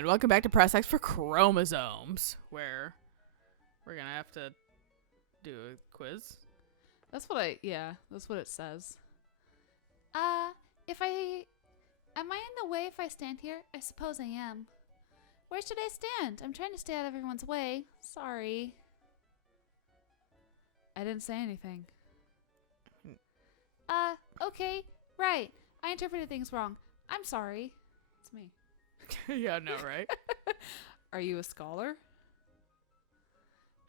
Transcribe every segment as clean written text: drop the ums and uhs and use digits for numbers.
And welcome back to Press X for Chromosomes, where we're gonna have to do a quiz. That's what it says. Am I in the way if I stand here? I suppose I am. Where should I stand? I'm trying to stay out of everyone's way. Sorry. I didn't say anything. Okay, right. I interpreted things wrong. I'm sorry. It's me. Yeah, no, right? Are you a scholar?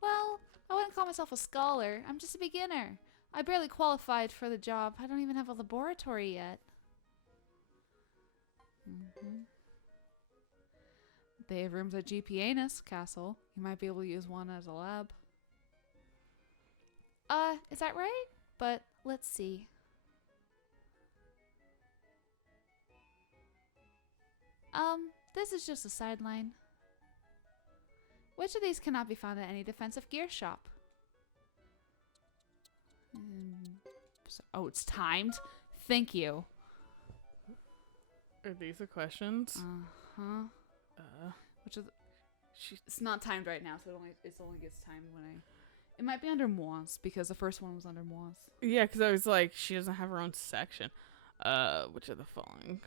Well, I wouldn't call myself a scholar. I'm just a beginner. I barely qualified for the job. I don't even have a laboratory yet. They have rooms at GPAnus Castle. You might be able to use one as a lab. Is that right? But let's see. This is just a sideline. Which of these cannot be found at any defensive gear shop? Oh, it's timed? Thank you. Are these the questions? Uh-huh. Which of the... It's not timed right now, so it only gets timed when I... It might be under Moise, because the first one was under Moise. Yeah, because I was like, she doesn't have her own section. Which of the following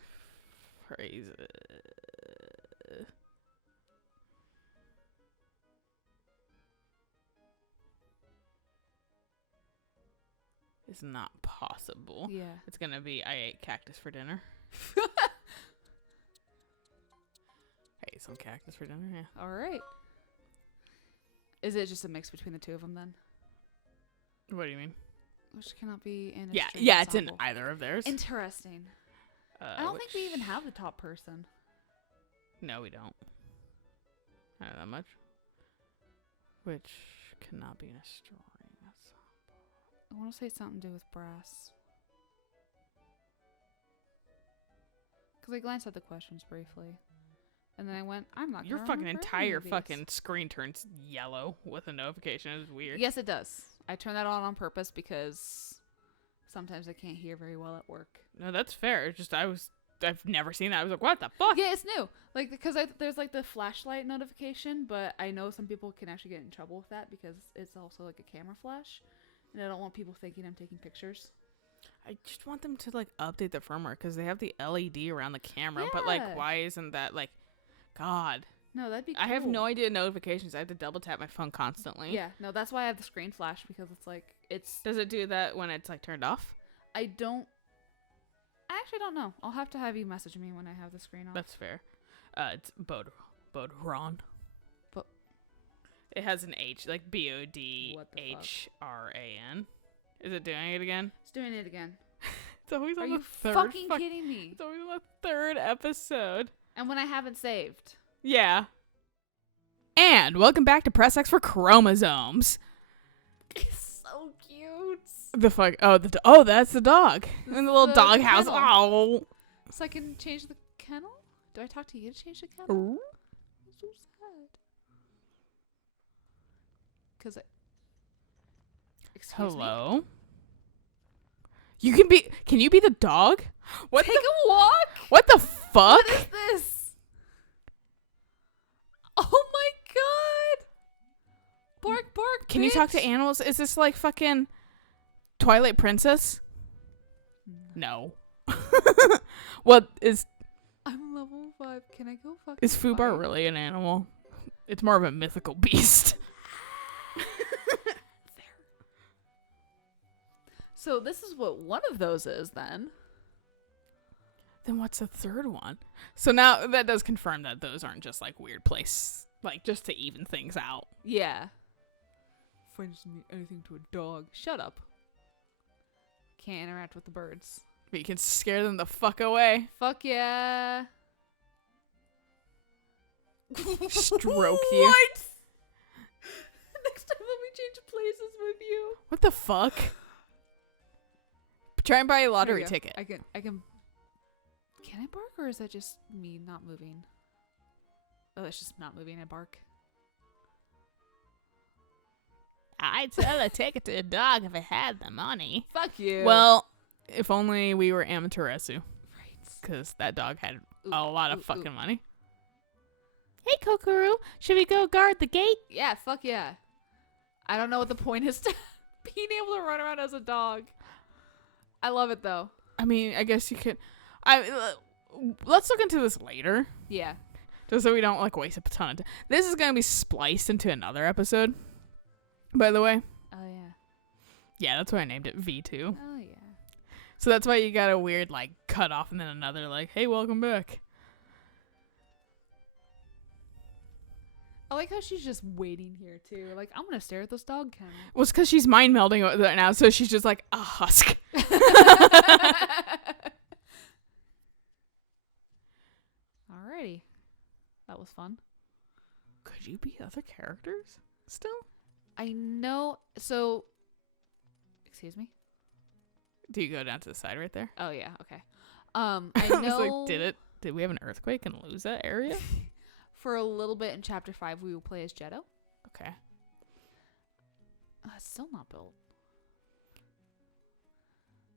phrases is not possible? Yeah. It's gonna be, I ate cactus for dinner. I ate some cactus for dinner, yeah. Alright. Is it just a mix between the two of them then? What do you mean? Which cannot be in a Yeah, string it's in ensemble. either of theirs. Interesting. I don't think we even have the top person. No, we don't. Not that much. Which cannot be in a string ensemble. I want to say something to do with brass. Because I glanced at the questions briefly. And then I went, I'm not Your gonna fucking remember entire any of these. fucking screen turns yellow with a notification. It's weird. Yes, it does. I turn that on purpose because sometimes I can't hear very well at work. No, that's fair. It's just I've never seen that. I was like, what the fuck? Yeah, it's new. Like, because there's like the flashlight notification, but I know some people can actually get in trouble with that because it's also like a camera flash. And I don't want people thinking I'm taking pictures. I just want them to like update the firmware because they have the LED around the camera. But like, Yeah. why isn't that like, God? No, that'd be cool. I have no idea notifications. I have to double tap my phone constantly. Yeah, no, that's why I have the screen flash because it's like, Does it do that when it's like turned off? I actually don't know. I'll have to have you message me when I have the screen on. That's fair. It's Bodhran. But it has an H, like BODHRAN. Is it doing it again? It's doing it again. It's always Are on you the third. fucking kidding me? It's always on the third episode. And when I haven't saved. Yeah. And welcome back to Press X for Chromosomes. It's so cute. The fuck? That's the dog in the little dog house. kennel. Oh. So I can change the kennel? Do I talk to you to change the kennel? I'm so sad. Because Excuse me? Hello. Can you be the dog? What Take a walk? What the fuck? What is this? Oh my god! Bark, bark, Can you talk to bitch. animals? Is this like fucking Twilight Princess? No. What is I'm level 5. Can I go fucking is Fubar fight? really an animal? It's more of a mythical beast. So this is what one of those is then. Then what's the third one? So now that does confirm that those aren't just like weird place, like just to even things out. Yeah. Friends me anything to a dog. Shut up. Can't interact with the birds. But you can scare them the fuck away. Fuck yeah. Stroke you. What? Next time let me change places with you. What the fuck? Try and buy a There lottery you go. ticket. I can. Can I bark or is that just me not moving? Oh, it's just not moving. I bark. I'd sell a ticket to a dog if I had the money. Fuck you. Well, if only we were Amaterasu. right. Because that dog had a lot of fucking money. Hey, Kokoro, should we go guard the gate? Yeah, fuck yeah. I don't know what the point is to being able to run around as a dog. I love it though. I mean, I guess you could. Let's look into this later. Yeah. Just so we don't like waste a ton of time. This is gonna be spliced into another episode. By the way. Oh yeah. Yeah, that's why I named it V2. Oh yeah. So that's why you got a weird like cut off and then another like, hey, welcome back. I like how she's just waiting here too. Like, I'm gonna stare at this dog cam. Well, it's because she's mind melding with it now, so she's just like a husk. Alrighty. That was fun. Could you be other characters still? I know. So, excuse me? Do you go down to the side right there? Oh, yeah. Okay. I I know. was like, did we have an earthquake and lose that area? For a little bit in chapter 5, we will play as Jetto. Okay. It's still not built.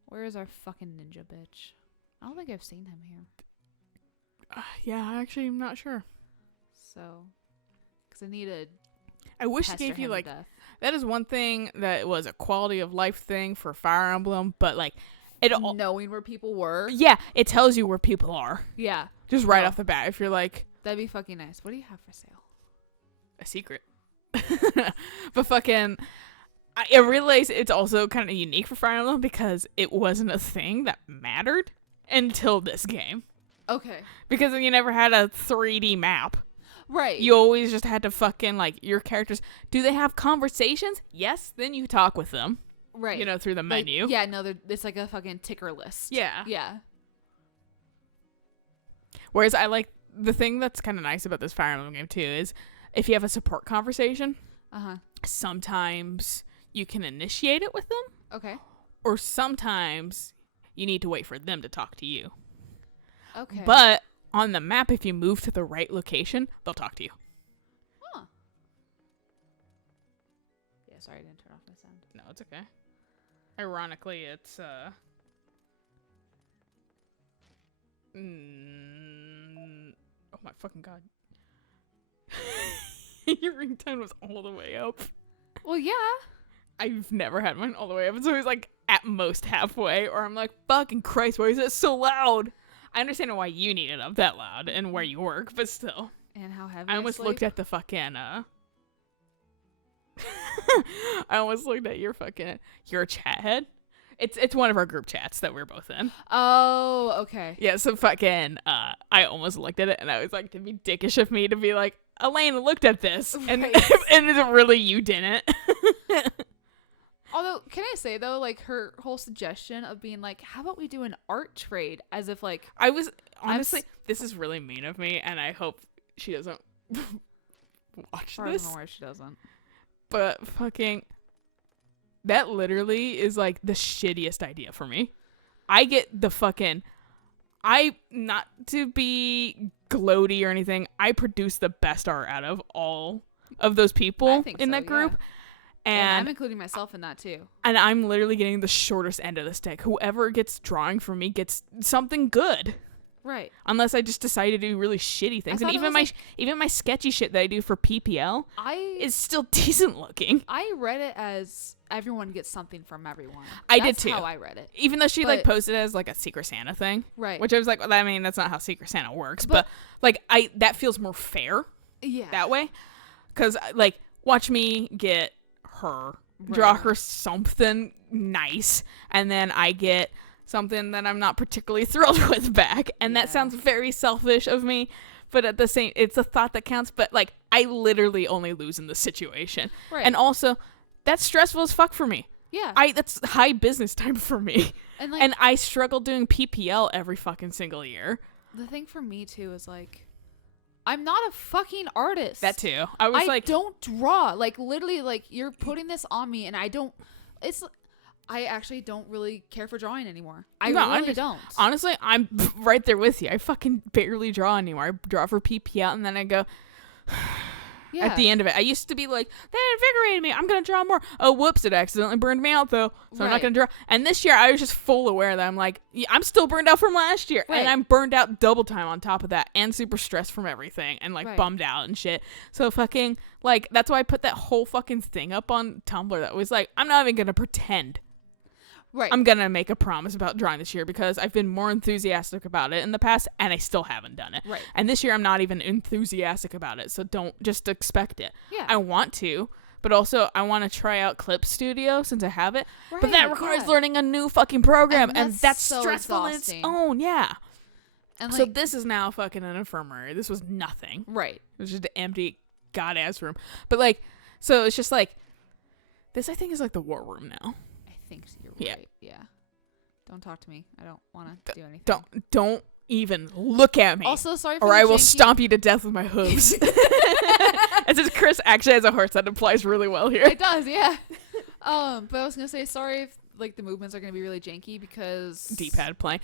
Where is our fucking ninja bitch? I don't think I've seen him here. Yeah, actually, I'm not sure. So, because I need a. I wish it pester gave you him to like death. that is one thing that was a quality of life thing for Fire Emblem, but like it all Knowing where people were. yeah, it tells you where people are Yeah. just right Oh. off the bat. If you're like That'd be fucking nice. What do you have for sale? a secret, but fucking. I realize it's also kind of unique for Fire Emblem because it wasn't a thing that mattered until this game. Okay. Because you never had a 3D map. Right. You always just had to fucking, like, your characters. Do they have conversations? Yes. Then you talk with them. Right. You know, through the Like, menu. yeah, no, it's like a fucking ticker list. Yeah. Yeah. Whereas I like, the thing that's kind of nice about this Fire Emblem game, too, is if you have a support conversation, sometimes you can initiate it with them. Okay. Or sometimes you need to wait for them to talk to you. Okay. But on the map, if you move to the right location, they'll talk to you. Huh. Yeah, sorry I didn't turn off my sound. No, it's okay. Ironically, it's oh my fucking god. Your ringtone was all the way up. Well, yeah. I've never had mine all the way up. It's always like at most halfway, or I'm like, fucking Christ, why is it so loud? I understand why you need it up that loud and where you work, but still. And how heavy I almost looked at the fucking I almost looked at your chat head. It's one of our group chats that we're both in. Oh, okay. Yeah, so fucking I almost looked at it and I was like, it'd be dickish of me to be like, Alayna looked at this and Right. and really you didn't. Although, can I say though, like her whole suggestion of being like, how about we do an art trade, as if like I was honestly, this is really mean of me, and I hope she doesn't watch I this. don't know why she doesn't. But fucking, that literally is like the shittiest idea for me. I get the fucking, not to be gloaty or anything, I produce the best art out of all of those people in that group. Yeah. And I'm including myself in that too. And I'm literally getting the shortest end of the stick. Whoever gets drawing from me gets something good. Right. Unless I just decide to do really shitty things. And even my sketchy shit that I do for PPL is still decent looking. I read it as everyone gets something from everyone. I did too. That's how I read it. Even though she like posted it as like a Secret Santa thing. Right. Which I was like, well, I mean, that's not how Secret Santa works. But like that feels more fair. Yeah. That way. Because like, watch me get her. Draw her something nice, and then I get something that I'm not particularly thrilled with back. And that sounds very selfish of me, but at the same, it's a thought that counts. But like, I literally only lose in this situation. Right. And also, that's stressful as fuck for me. Yeah. That's high business time for me. And I struggle doing PPL every fucking single year. The thing for me too is like, I'm not a fucking artist. That too. I don't draw. Like literally, like you're putting this on me, and I actually don't really care for drawing anymore. I really don't. Honestly, I'm right there with you. I fucking barely draw anymore. I draw for PPL, and then I go, at the end of it. I used to be like, that invigorated me. I'm going to draw more. Oh, whoops, it accidentally burned me out, though. So I'm not going to draw. And this year, I was just full aware that I'm like, I'm still burned out from last year. And I'm burned out double time on top of that. And super stressed from everything. And, like, bummed out and shit. So fucking, like, that's why I put that whole fucking thing up on Tumblr that was like, I'm not even going to pretend. Right. I'm going to make a promise about drawing this year because I've been more enthusiastic about it in the past and I still haven't done it. Right. And this year I'm not even enthusiastic about it. So don't just expect it. Yeah. I want to, but also I want to try out Clip Studio since I have it. Right, but that requires learning a new fucking program and that's so stressful exhausting. in its own. Yeah. And so this is now fucking an infirmary. This was nothing. Right. It was just an empty god-ass room. But like, so it's just like, this I think is like the war room now. I think you're right. Yeah. Don't talk to me. I don't want to do anything. Don't even look at me. Also, sorry for or I will stomp you to death with my hooves. As if Chris actually has a horse, that applies really well here. It does, yeah. But I was gonna say sorry if like the movements are gonna be really janky because D-pad playing.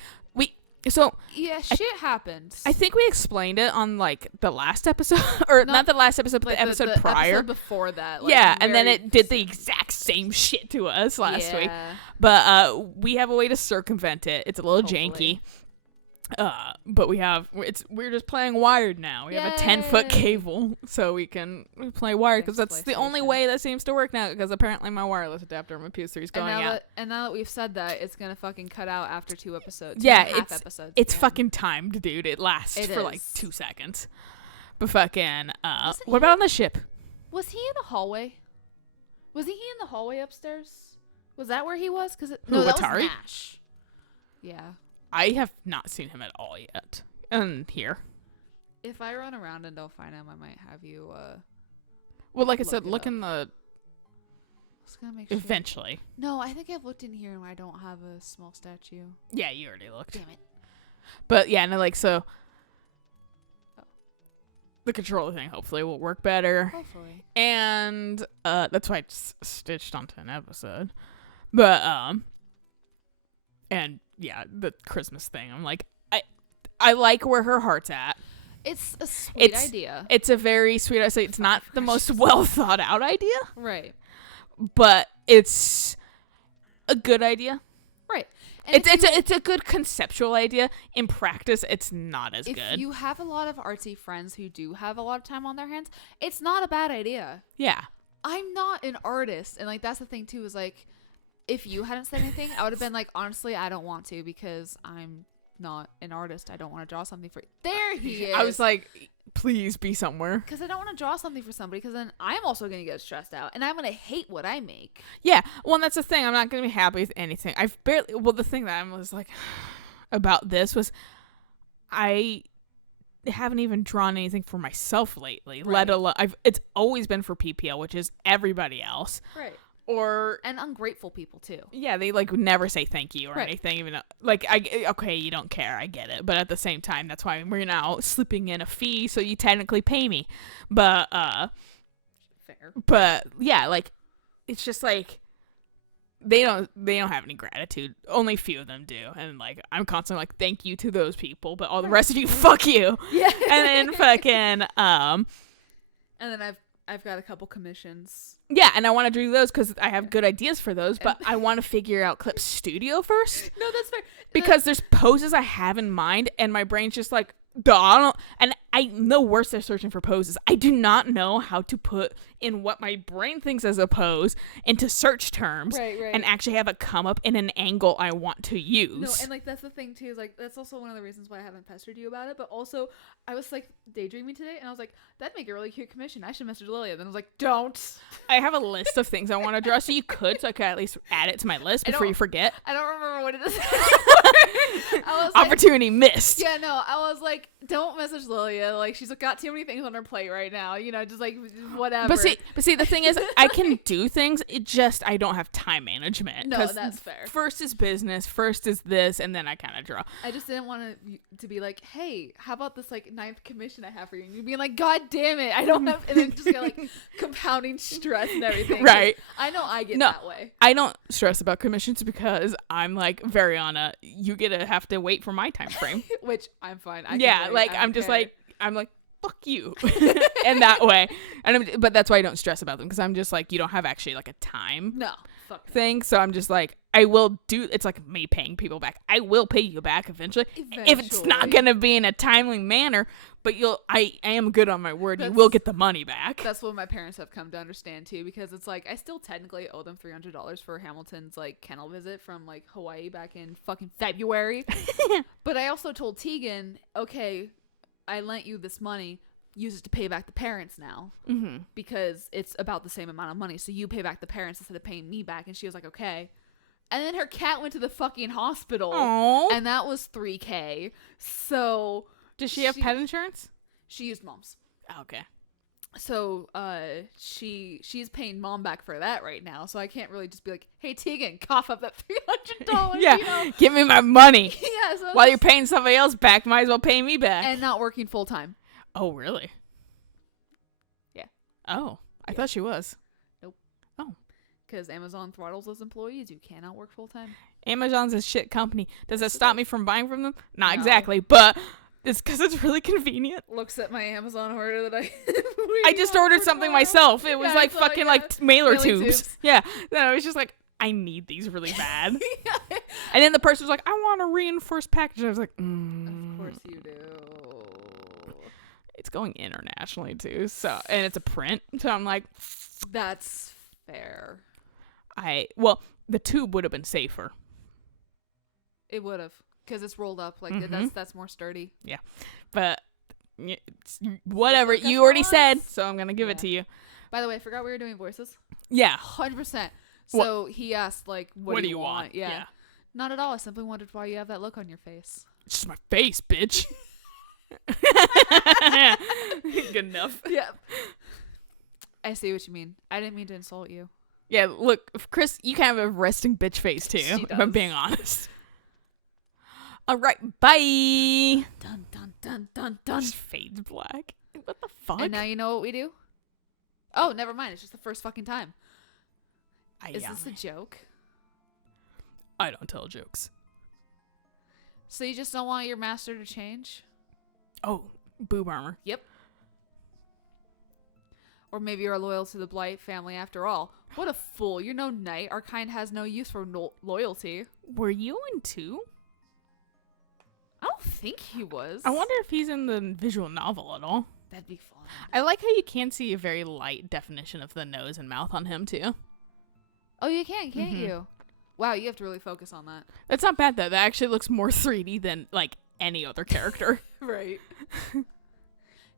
Shit happens. I think we explained it on like the last episode, or not the last episode, but like the episode the prior. episode before that. Like, yeah, and then it did the exact same shit to us last week. Yeah. But we have a way to circumvent it. It's a little Hopefully. janky. But we're just playing wired now. We have a 10-foot cable, so we can play wired because that's the only way that seems to work now. Because apparently my wireless adapter on my PS3 is going out. And now that we've said that, it's gonna fucking cut out after 2 episodes. Yeah, 2.5 episodes. It's fucking timed, dude. It lasts for like 2 seconds. But fucking, what about on the ship? Was he in the hallway? Was he in the hallway upstairs? Was that where he was? No, that Watari? was Nash. Yeah. I have not seen him at all yet. And here. If I run around and don't find him, I might have you, well, like I said, look in the... Just gonna make sure. Eventually. No, I think I've looked in here and I don't have a small statue. Yeah, you already looked. Damn it. But yeah, no, like, so... The controller thing hopefully will work better. Hopefully. And, that's why it's stitched onto an episode. But, and yeah, the Christmas thing. I'm like, I like where her heart's at. It's a sweet idea. It's a very sweet idea. It's not the most well thought out idea. Right. But it's a good idea. Right. And It's a good conceptual idea. In practice, it's not as good. If you have a lot of artsy friends who do have a lot of time on their hands, it's not a bad idea. Yeah. I'm not an artist. And like that's the thing too, is like if you hadn't said anything, I would have been like, honestly, I don't want to because I'm not an artist. I don't want to draw something for you. There he is. I was like, please be somewhere. Because I don't want to draw something for somebody because then I'm also going to get stressed out and I'm going to hate what I make. Yeah. Well, and that's the thing. I'm not going to be happy with anything. The thing that I was like about this was I haven't even drawn anything for myself lately, let alone it's always been for PPL, which is everybody else. Right. And ungrateful people too. Yeah, they like never say thank you or anything, even though, like okay, you don't care, I get it, but at the same time, that's why we're now slipping in a fee, so you technically pay me. But fair. But yeah, like it's just like they don't have any gratitude. Only a few of them do, and like I'm constantly like thank you to those people, but all the rest of you, fuck you. Yeah. And then fucking And then I've got a couple commissions. Yeah, and I want to do those because I have good ideas for those, but I want to figure out Clip Studio first. No, that's fair. Because there's poses I have in mind, and my brain's just like, and I know worse they're searching for poses. I do not know how to put in what my brain thinks as a pose into search terms and actually have it come up in an angle I want to use. No, and like that's the thing too, is like that's also one of the reasons why I haven't pestered you about it, but also I was like daydreaming today and I was like, that'd make a really cute commission. I should message Lilia. Then I was like, don't. I have a list of things I want to draw, so you could, so I could at least add it to my list before you forget. I don't remember what it is. I was Opportunity missed. Yeah, no, I was like, don't message Lilia. Like, she's got too many things on her plate right now. You know, just like whatever. But see, the thing is, I can do things. It just I don't have time management. No, that's fair. First is business. First is this, and then I kind of draw. I just didn't want to be like, hey, how about this like 9th commission I have for you? And you'd be like, God damn it, I don't have, and then just get like compounding stress and everything. Right. I know I get that way. I don't stress about commissions because I'm like very on a you have to wait for my time frame. Which I'm fine. I'm like fuck you in that way. But that's why I don't stress about them, because I'm just like, you don't have actually like a time No. Fuck thing. So I'm just like, I will do. It's like me paying people back. I will pay you back eventually. If it's not gonna be in a timely manner, but I am good on my word. You will get the money back. That's what my parents have come to understand too, because it's like I still technically owe them $300 for Hamilton's like kennel visit from like Hawaii back in fucking February. But I also told Tegan, okay, I lent you this money. Use it to pay back the parents now, because it's about the same amount of money. So you pay back the parents instead of paying me back. And she was like, okay. And then her cat went to the fucking hospital. Aww. And that was $3,000. So does she have pet insurance? She used mom's. Okay. So she's paying mom back for that right now. So I can't really just be like, hey Tegan, cough up that $300. Yeah, you know? give me my money. Yeah. So While you're paying somebody else back, might as well pay me back. and not working full time. Oh, really? Yeah. Oh, I thought she was. Nope. Oh. Because Amazon throttles those employees. You cannot work full time. Amazon's a shit company. Does that stop me from buying from them? Not No. exactly, but it's because it's really convenient. Looks at my Amazon order that I just ordered something myself. It was Yeah, like I saw, fucking yeah. like mailer Mailing tubes. tubes. Yeah. Then I was just like, I need these really bad. And then the person was like, I want a reinforced package. I was like, Of course you do. It's going internationally too. So, and it's a print. So I'm like, That's fair. well, the tube would have been safer. It would have, because it's rolled up. Like that's more sturdy. But whatever, Like a you already font. said, so I'm gonna give it to you. By the way, I forgot we were doing voices. Yeah. 100%. So he asked, like, what do you want? Yeah. Not at all. I simply wondered why you have that look on your face. It's just my face, bitch. Good enough. Yeah. I see what you mean. I didn't mean to insult you. Yeah, look, Chris, you kind of have a resting bitch face too, She if I'm does. being honest. All right, bye. Dun, dun, dun, dun, dun. Just fades black. What the fuck? And now you know what we do? Oh, never mind. It's just the first fucking time. Is yeah, this a joke? I don't tell jokes. So you just don't want your master to change? Oh, boob armor. Yep. Or maybe you're loyal to the Blight family after all. What a fool. You're no knight. Our kind has no use for loyalty. Were you in two? I don't think he was. I wonder if he's in the visual novel at all. That'd be fun. I like how you can see a very light definition of the nose and mouth on him too. Oh, you can, can't you? Wow, you have to really focus on that. That's not bad though. That actually looks more 3D than like any other character. Right.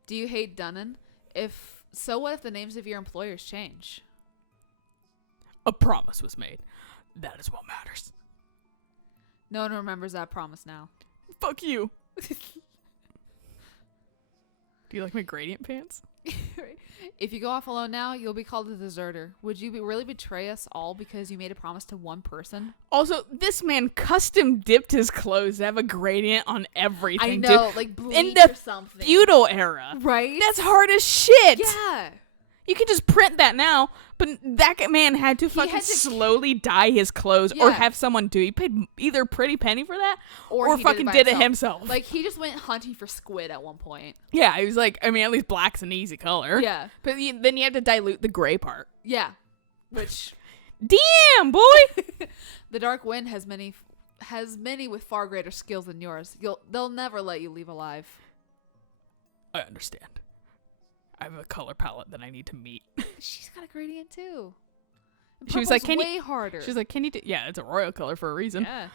Do you hate Dunnan? What if the names of your employers change? A promise was made. That is what matters. No one remembers that promise now. Fuck you. Do you like my gradient pants? If you go off alone now, you'll be called a deserter. Would you really betray us all because you made a promise to one person? Also, this man custom dipped his clothes to have a gradient on everything. I know, dude. like bleach in the or something. feudal era. Right? That's hard as shit. Yeah. You can just print that now, but that man had to fucking had to- slowly dye his clothes or Yeah. have someone do it. He paid either a pretty penny for that Or he fucking by did it himself. Like, he just went hunting for squid at one point. Yeah, he was like, I mean, at least black's an easy color. Yeah. But then you have to dilute the gray part. Yeah. Which, Damn, boy! the Dark Wind has many with far greater skills than yours. They'll never let you leave alive. I understand. I have a color palette that I need to meet. She's got a gradient too. And She was like, purple's "Can way harder." She's like, can you do... Yeah, it's a royal color for a reason. yeah.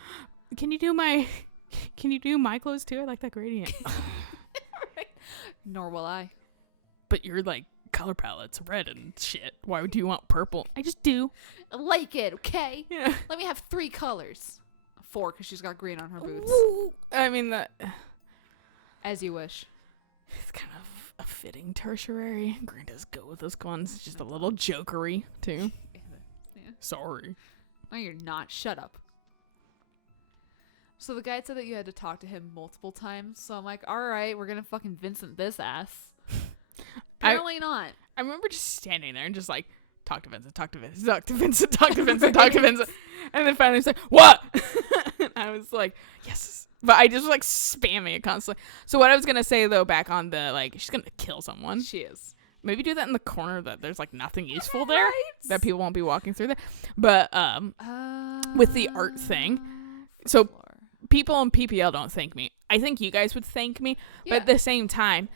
Can you do my clothes too? I like that gradient. Right. Nor will I. But your, like, color palette's red and shit. Why would you want purple? I just do. I like it, okay? Yeah. Let me have 3 colors. 4, because she's got green on her boots. I mean, that... As you wish. It's kind of a fitting tertiary. Green does go with those ones. It's just a little jokery, too. Yeah. Sorry. No, you're not. Shut up. So the guy said that you had to talk to him multiple times. So I'm like, all right, we're going to fucking Vincent this ass. Apparently not. I remember just standing there and just like, talk to Vincent, talk to Vincent, talk to Vincent, talk to Vincent, talk to Vincent. And then finally he's like, what? And I was like, yes. But I just was like spamming it constantly. So what I was going to say though, back on the like, she's going to kill someone. She is. Maybe do that in the corner that there's like nothing useful there. Right? That people won't be walking through there. But with the art thing. So people in PPL don't thank me. I think you guys would thank me. Yeah. But at the same time,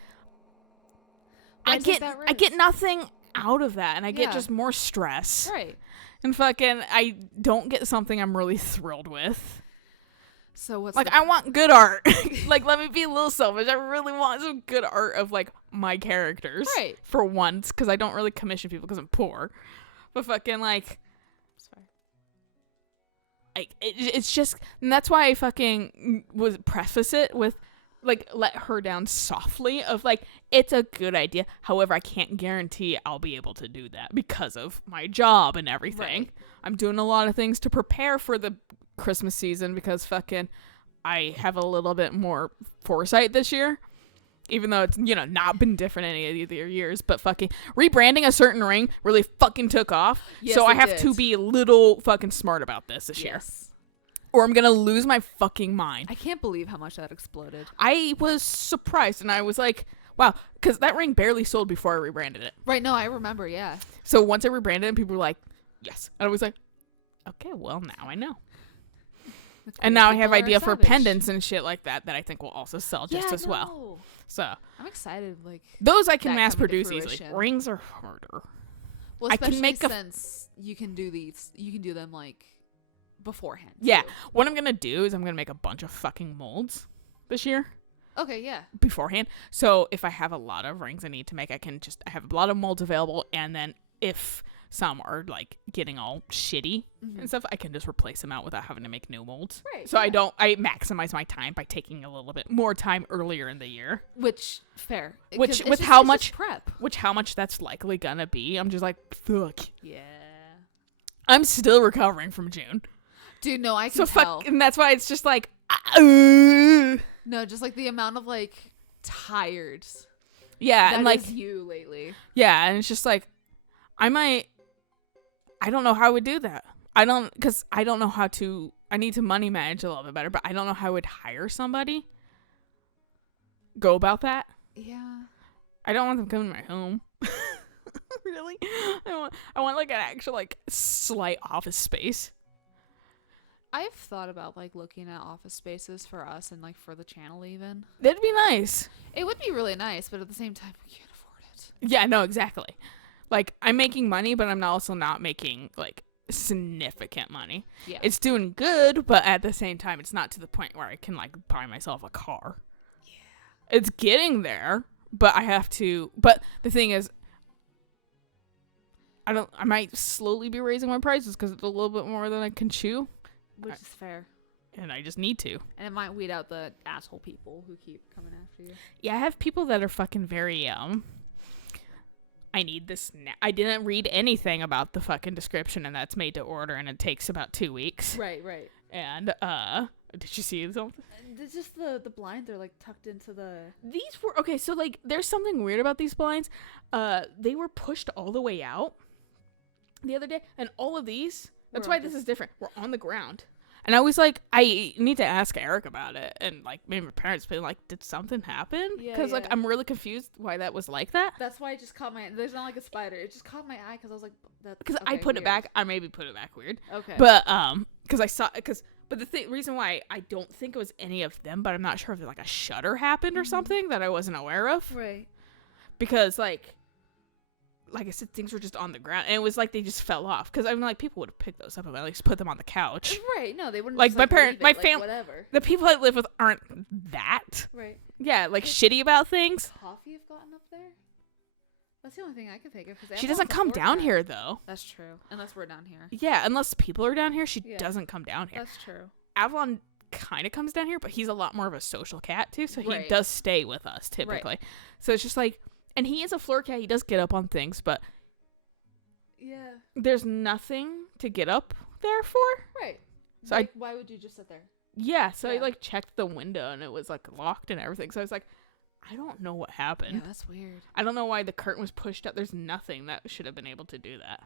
I get nothing out of that. And I get just more stress. Right. And fucking, I don't get something I'm really thrilled with. So what's like, I want good art. Like, let me be a little selfish. I really want some good art of, like, my characters. Right. For once, because I don't really commission people because I'm poor. But fucking, like, it's just, and that's why I fucking was preface it with, like, let her down softly of, like, it's a good idea. However, I can't guarantee I'll be able to do that because of my job and everything. Right. I'm doing a lot of things to prepare for the Christmas season because fucking I have a little bit more foresight this year. Even though it's, you know, not been different any of the other years. But fucking rebranding a certain ring really fucking took off. Yes, so I it have did. to be a little fucking smart about this year. Or I'm going to lose my fucking mind. I can't believe how much that exploded. I was surprised and I was like, wow. Because that ring barely sold before I rebranded it. Right, no, I remember, yeah. So once I rebranded it, people were like, yes. And I was like, okay, well, now I know. And now I have idea for pendants and shit like that I think will also sell just as well. So I'm excited. Like those I can that mass coming to produce easily. fruition. Rings are harder. Well, I can especially make since you can do these, you can do them like beforehand. Yeah. too. What I'm gonna do is I'm gonna make a bunch of fucking molds this year Okay. Yeah. beforehand. So if I have a lot of rings I need to make, I have a lot of molds available, and then if some are like getting all shitty and stuff, I can just replace them out without having to make new molds. Right. So yeah. I maximize my time by taking a little bit more time earlier in the year. Which fair. Which 'Cause it's with just- how it's much just prep. Which how much that's likely gonna be. I'm just like, fuck. Yeah. I'm still recovering from June. Dude, no, I can So tell. fuck, and that's why it's just like, No, just like the amount of like tired. yeah, That and like is you lately. yeah, and it's just like, I don't know how I would do that. Because I don't know how to. I need to money manage a little bit better, but I don't know how I would hire somebody. Go about that. Yeah. I don't want them coming to my home. Really, I want like an actual like slight office space. I've thought about like looking at office spaces for us and like for the channel even. That'd be nice. It would be really nice, but at the same time we can't afford it. Yeah, no, exactly. Like, I'm making money, but I'm also not making, like, significant money. Yeah. It's doing good, but at the same time, it's not to the point where I can, like, buy myself a car. Yeah. It's getting there, but I have to... But the thing is, I might slowly be raising my prices because it's a little bit more than I can chew. Which is fair. And I just need to. And it might weed out the asshole people who keep coming after you. Yeah, I have people that are fucking very, I need this now. I didn't read anything about the fucking description, and that's made to order, and it takes about 2 weeks. Right. And, did you see something? It's just the blinds are like tucked into the... These were, okay, so, like, there's something weird about these blinds. They were pushed all the way out the other day, and all of these, that's why this is different, were on the ground. And I was like, I need to ask Eric about it. And, like, maybe my parents been like, did something happen? Because, like, I'm really confused why that was like that. That's why it just caught my... There's not like a spider. It just caught my eye because I was like... Because I put it back. I maybe put it back weird. Okay. But, because I saw... But the reason why I don't think it was any of them, but I'm not sure if, like, a shutter happened or something that I wasn't aware of. Right. Because, like I said, things were just on the ground. And it was like they just fell off. Because, I mean, like, people would have picked those up and at least put them on the couch. Right. No, they wouldn't Like, just, my parents... leave it, My family... whatever. The people I live with aren't that. Right. Yeah, like, shitty about things. Coffee have gotten up there? That's the only thing I can think of. She doesn't come down here, though. That's true. Unless we're down here. Yeah, unless people are down here, she Yeah. doesn't come down here. That's true. Avalon kind of comes down here, but he's a lot more of a social cat, too, so he Right. does stay with us, typically. So it's just like... And he is a floor cat. He does get up on things, but... Yeah. There's nothing to get up there for. Right. So like, why would you just sit there? Yeah, so I, Yeah. like, checked the window, and it was, like, locked and everything. So I was like, I don't know what happened. Yeah, that's weird. I don't know why the curtain was pushed up. There's nothing that should have been able to do that.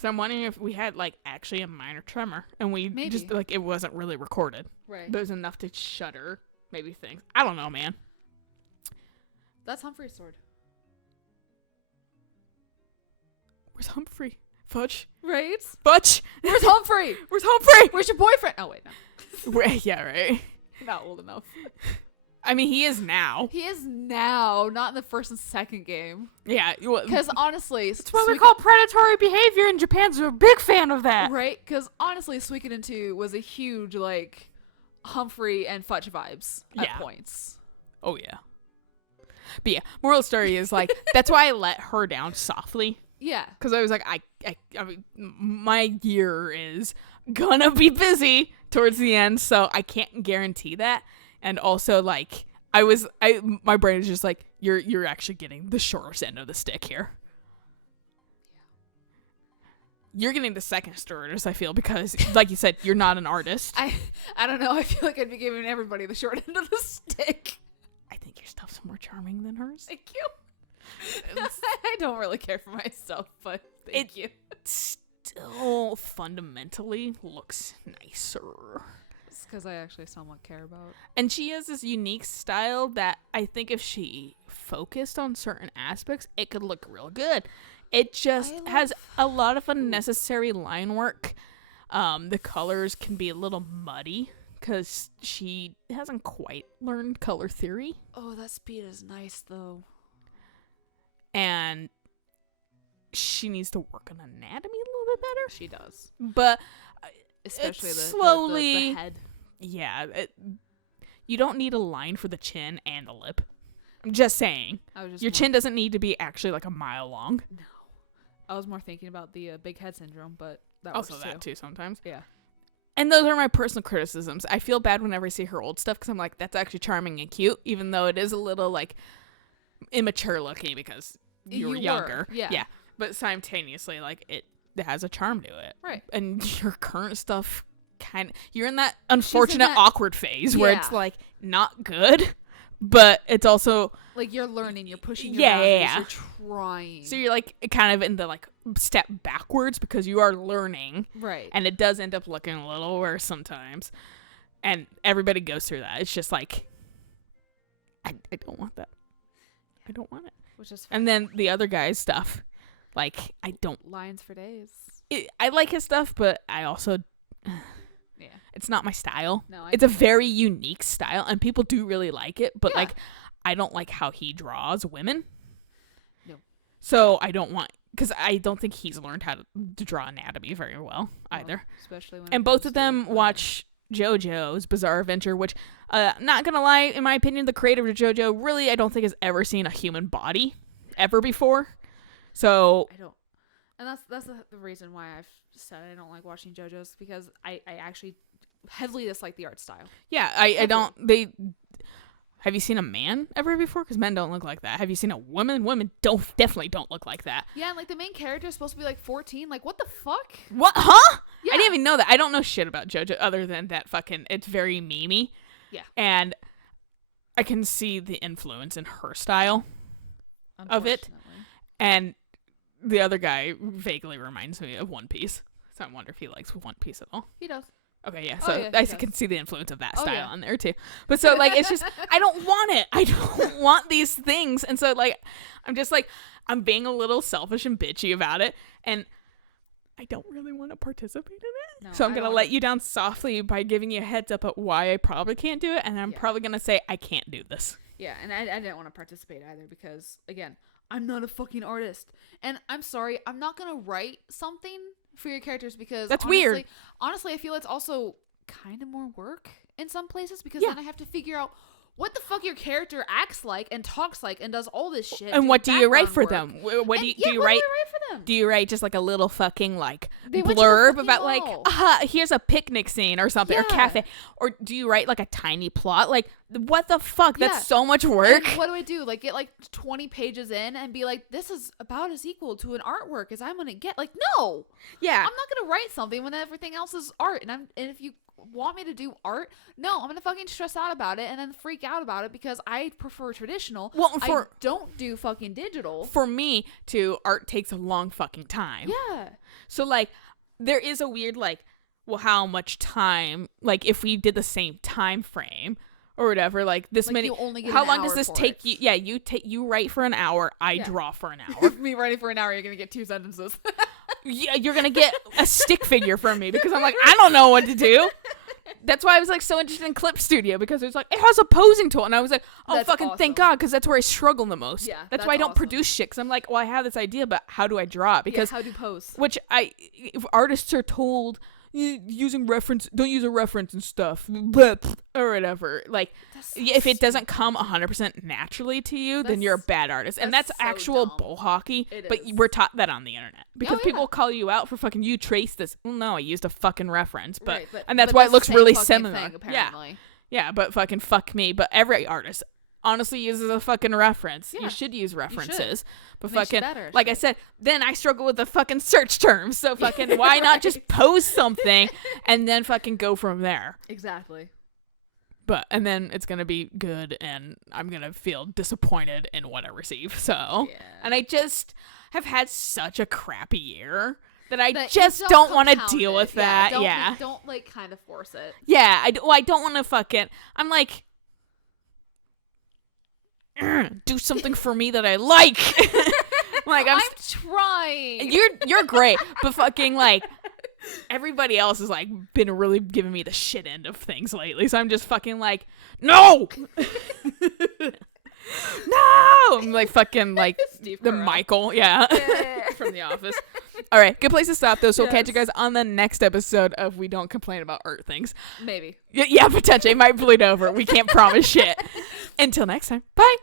So I'm wondering if we had like actually a minor tremor and we Maybe. just like it wasn't really recorded. Right. But it was enough to shudder maybe things. I don't know, man. That's Humphrey's sword. Where's Humphrey? Fudge? Right? Fudge? Where's Humphrey? Where's Humphrey? Where's your boyfriend? Oh, wait, no. Yeah, right. Not old enough. I mean, he is now. He is now, not in the first and second game. Yeah. Well, Because honestly, that's what we call predatory behavior, and Japan's a big fan of that. Right? Because honestly, Suikoden 2 was a huge, like, Humphrey and Fudge vibes at Yeah. points. Oh, yeah. But yeah, moral story is like, that's why I let her down softly. Yeah. Because I was like, I mean, my year is gonna be busy towards the end, so I can't guarantee that. And also, like, my brain is just like, you're actually getting the shortest end of the stick here. You're getting the second shortest, I feel, because, like you said, you're not an artist. I don't know. I feel like I'd be giving everybody the short end of the stick. I think your stuff's more charming than hers. Thank you. I don't really care for myself, but thank you. Still fundamentally looks nicer. It's because I actually somewhat care about. And she has this unique style that I think if she focused on certain aspects, it could look real good. It just has a lot of unnecessary line work. The colors can be a little muddy because she hasn't quite learned color theory. Oh, that speed is nice, though. And she needs to work on anatomy a little bit better. She does. But Especially it's the slowly... the head. Yeah. You don't need a line for the chin and the lip. I'm just saying. Your chin doesn't need to be actually like a mile long. No. I was more thinking about the big head syndrome, but that Also works that too sometimes. Yeah. And those are my personal criticisms. I feel bad whenever I see her old stuff because I'm like, that's actually charming and cute, even though it is a little like immature looking because you were younger. Yeah. But simultaneously, like it has a charm to it. Right. And your current stuff you're in that unfortunate awkward phase where it's like not good, but it's also like you're learning, you're pushing your boundaries, you're trying. So you're like kind of in the like step backwards because you are learning. Right. And it does end up looking a little worse sometimes. And everybody goes through that. It's just like I don't want that. I don't want it. Which is and then the other guy's stuff. Like I don't lines for days. I like his stuff, but I also yeah. It's not my style. No, it's a very unique style and people do really like it, but like I don't like how he draws women. No. So I don't want because I don't think he's learned how to draw anatomy very well either. Especially when and both of them watch JoJo's Bizarre Adventure, which not gonna lie, in my opinion, the creator of JoJo really I don't think has ever seen a human body ever before. So I don't. And that's the reason why I've said I don't like watching JoJo's because I actually heavily dislike the art style. Yeah, I don't. Have you seen a man ever before? Because men don't look like that. Have you seen a woman? Women definitely don't look like that. Yeah, and like the main character is supposed to be like 14. Like what the fuck? What? Huh? Yeah. I didn't even know that. I don't know shit about JoJo other than that fucking. It's very memey. Yeah. And I can see the influence in her style of it. And the other guy vaguely reminds me of One Piece. So I wonder if he likes One Piece at all. He does. Okay, yeah. So yeah, I can see the influence of that style yeah. on there too. But so like it's just I don't want it. I don't want these things. And so like I'm just like I'm being a little selfish and bitchy about it and I don't really want to participate in it. No, so I'm going to let you down softly by giving you a heads up at why I probably can't do it and I'm probably going to say I can't do this. Yeah, and I didn't want to participate either because again, I'm not a fucking artist. And I'm sorry, I'm not going to write something for your characters because that's weird. Honestly, I feel it's also kind of more work in some places because then I have to figure out what the fuck your character acts like and talks like and does all this shit. And what do you write for them? What do you write? For them? Do you write just like a little fucking like blurb about like here's a picnic scene or something or cafe? Or do you write like a tiny plot? Like what the fuck? That's so much work. And what do? Like get like 20 pages in and be like, this is about as equal to an artwork as I'm gonna get. Like no. Yeah. I'm not gonna write something when everything else is art. And if you want me to do art, no, I'm gonna fucking stress out about it and then freak out about it because I prefer traditional. Well, I don't do fucking digital. For me, too, art takes a long fucking time. Yeah. So, like, there is a weird, like, well, how much time, like, if we did the same time frame or whatever, like, this Like, many, you only get how an long hour does this for take it. you? Yeah, you write for an hour, I Yeah. draw for an hour. Me writing for an hour, you're gonna get 2 sentences. Yeah, you're gonna get a stick figure from me because I'm like, I don't know what to do. That's why I was like so interested in Clip Studio because it was like it has a posing tool, and I was like, oh That's fucking thank awesome. God, because that's where I struggle the most. Yeah, that's why I that's don't awesome. produce shit. Because I'm like, well, I have this idea, but how do I draw it? Because how do you post? which if artists are told using reference, don't use a reference and stuff, or whatever. Like, That's so if it doesn't stupid. come 100% naturally to you, then you're a That's- bad artist, and that's that's so actual dumb. bull hockey. It But is. we're taught that on the internet because yeah. people call you out for fucking you trace this. Well, no, I used a fucking reference, but Right, but and that's but why it the looks same really fucking similar. thing, Yeah. apparently. Yeah, but fucking fuck me. But every artist honestly uses a fucking reference. Yeah, You should use references. But Makes you fucking, better, like I shit. said, then I struggle with the fucking search terms. So fucking, why not just post something and then fucking go from there? Exactly. But, and then it's going to be good and I'm going to feel disappointed in what I receive. So, Yeah. and I just have had such a crappy year that I That you just don't want to compound deal it. with that. Don't, Yeah. Don't like kind of force it. Yeah, I don't want to fucking. I'm like, do something for me that I like. Like I'm trying. you're great, but fucking like everybody else has like been really giving me the shit end of things lately. So I'm just fucking like, no, no. I'm like fucking like Steve the Carell. Michael, yeah, Yeah. from The Office. All right, good place to stop though. So we'll catch you Yes. guys on the next episode of We Don't Complain About Art Things. Maybe. Yeah, potentially. It might bleed over. We can't promise shit. Until next time. Bye.